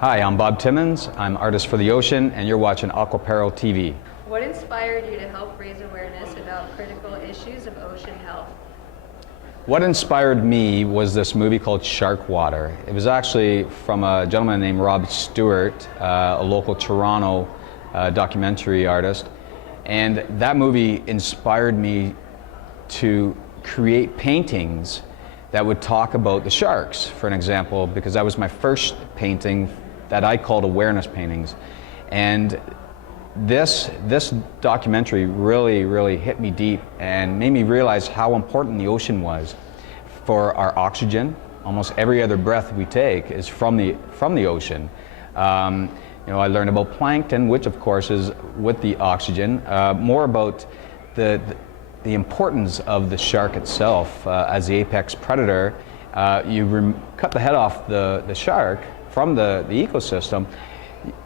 Hi, I'm Bob Timmons. I'm Artist for the Ocean, and you're watching Aquaperil TV. What inspired you to help raise awareness about critical issues of ocean health? What inspired me was this movie called Shark Water. It was actually from a gentleman named Rob Stewart, a local Toronto documentary artist. And that movie inspired me to create paintings that would talk about the sharks, for an example, because that was my first painting that I called awareness paintings. And this documentary really hit me deep and made me realize how important the ocean was for our oxygen. Almost every other breath we take is from the ocean. I learned about plankton, which of course is with the oxygen. More about the importance of the shark itself as the apex predator. You cut the head off the shark from the ecosystem,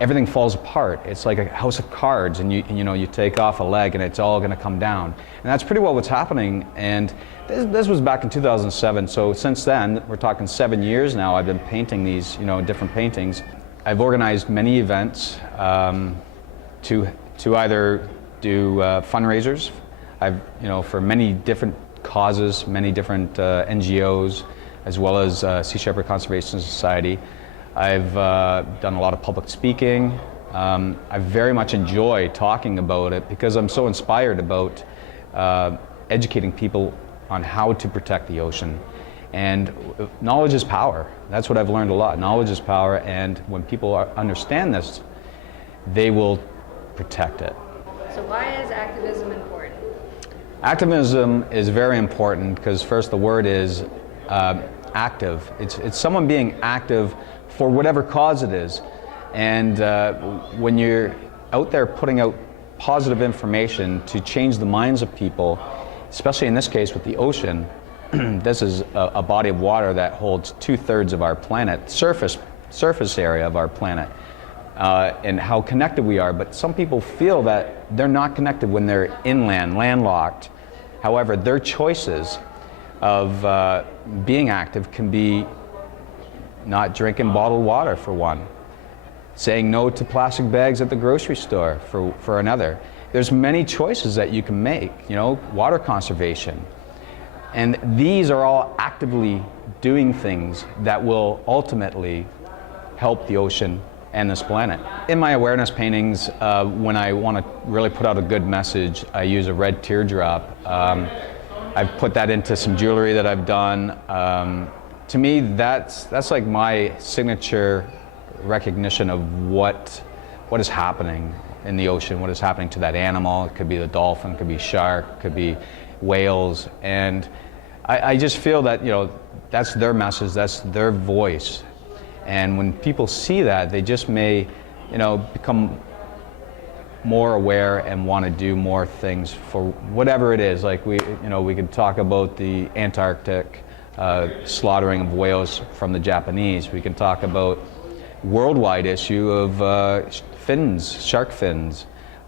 everything falls apart. It's like a house of cards, and you take off a leg and it's all going to come down. And that's pretty well what's happening. And this was back in 2007. So since then, we're talking 7 years now, I've been painting these different paintings. I've organized many events to either do fundraisers. For many different causes, many different NGOs, as well as Sea Shepherd Conservation Society. I've done a lot of public speaking. I very much enjoy talking about it because I'm so inspired about educating people on how to protect the ocean. And knowledge is power. That's what I've learned a lot. Knowledge is power, and when people understand this, they will protect it. So why is activism important? Activism is very important because first the word is active. It's someone being active for whatever cause it is. And when you're out there putting out positive information to change the minds of people, especially in this case with the ocean, this is a body of water that holds 2/3 of our planet, surface area of our planet, and how connected we are. But some people feel that they're not connected when they're inland, landlocked. However, their choices of being active can be not drinking bottled water, for one, saying no to plastic bags at the grocery store, for another. There's many choices that you can make, water conservation. And these are all actively doing things that will ultimately help the ocean and this planet. In my awareness paintings, when I want to really put out a good message, I use a red teardrop. I've put that into some jewelry that I've done. To me, that's like my signature recognition of what is happening in the ocean, what is happening to that animal. It could be the dolphin, it could be shark, it could be whales. And I just feel that, that's their message, that's their voice. And when people see that, they just may, become more aware and want to do more things for whatever it is. Like we could talk about the Antarctic slaughtering of whales from the Japanese. We can talk about worldwide issue of shark fins.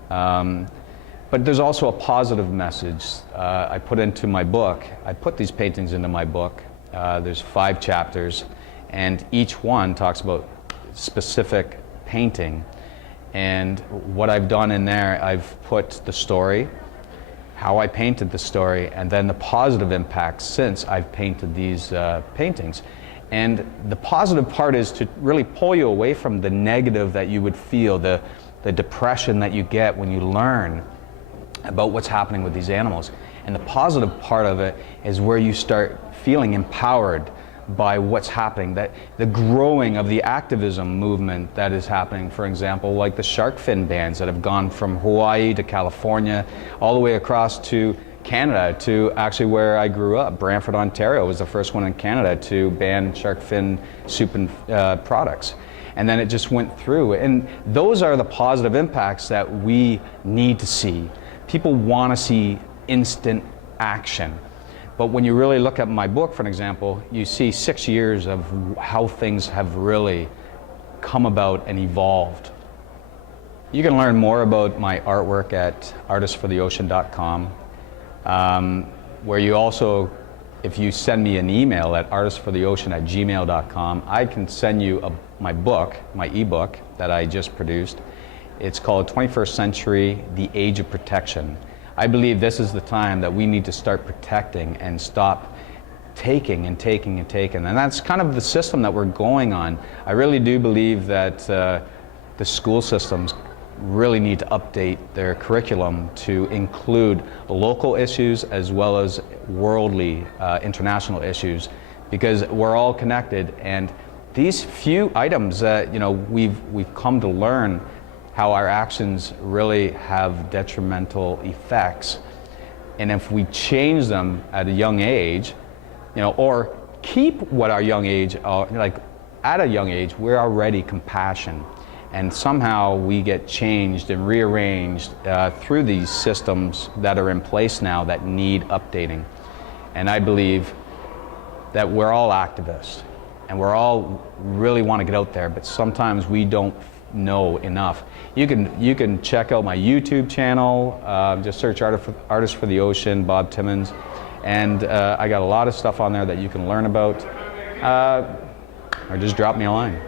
But there's also a positive message I put into my book. I put these paintings into my book. There's 5 chapters, and each one talks about specific painting. And what I've done in there, I've put the story, how I painted the story, and then the positive impact since I've painted these paintings. And the positive part is to really pull you away from the negative that you would feel, the depression that you get when you learn about what's happening with these animals. And the positive part of it is where you start feeling empowered by what's happening, that the growing of the activism movement that is happening, for example, like the shark fin bans that have gone from Hawaii to California, all the way across to Canada, to actually where I grew up. Brantford, Ontario was the first one in Canada to ban shark fin soup and products. And then it just went through. And those are the positive impacts that we need to see. People want to see instant action. But when you really look at my book, for an example, you see 6 years of how things have really come about and evolved. You can learn more about my artwork at artistfortheocean.com, where you also, if you send me an email at artistfortheocean@gmail.com, I can send you my book, my ebook that I just produced. It's called 21st Century, The Age of Protection. I believe this is the time that we need to start protecting and stop taking and taking and taking. And that's kind of the system that we're going on. I really do believe that the school systems really need to update their curriculum to include local issues as well as worldly, international issues, because we're all connected. And these few items that we've come to learn how our actions really have detrimental effects, and if we change them at a young age, or keep what our young age, at a young age, we're already compassion. And somehow we get changed and rearranged through these systems that are in place now that need updating. And I believe that we're all activists and we're all really want to get out there, but sometimes we don't know enough. You can check out my YouTube channel, just search Artist for the Ocean, Bob Timmons, and I got a lot of stuff on there that you can learn about, or just drop me a line.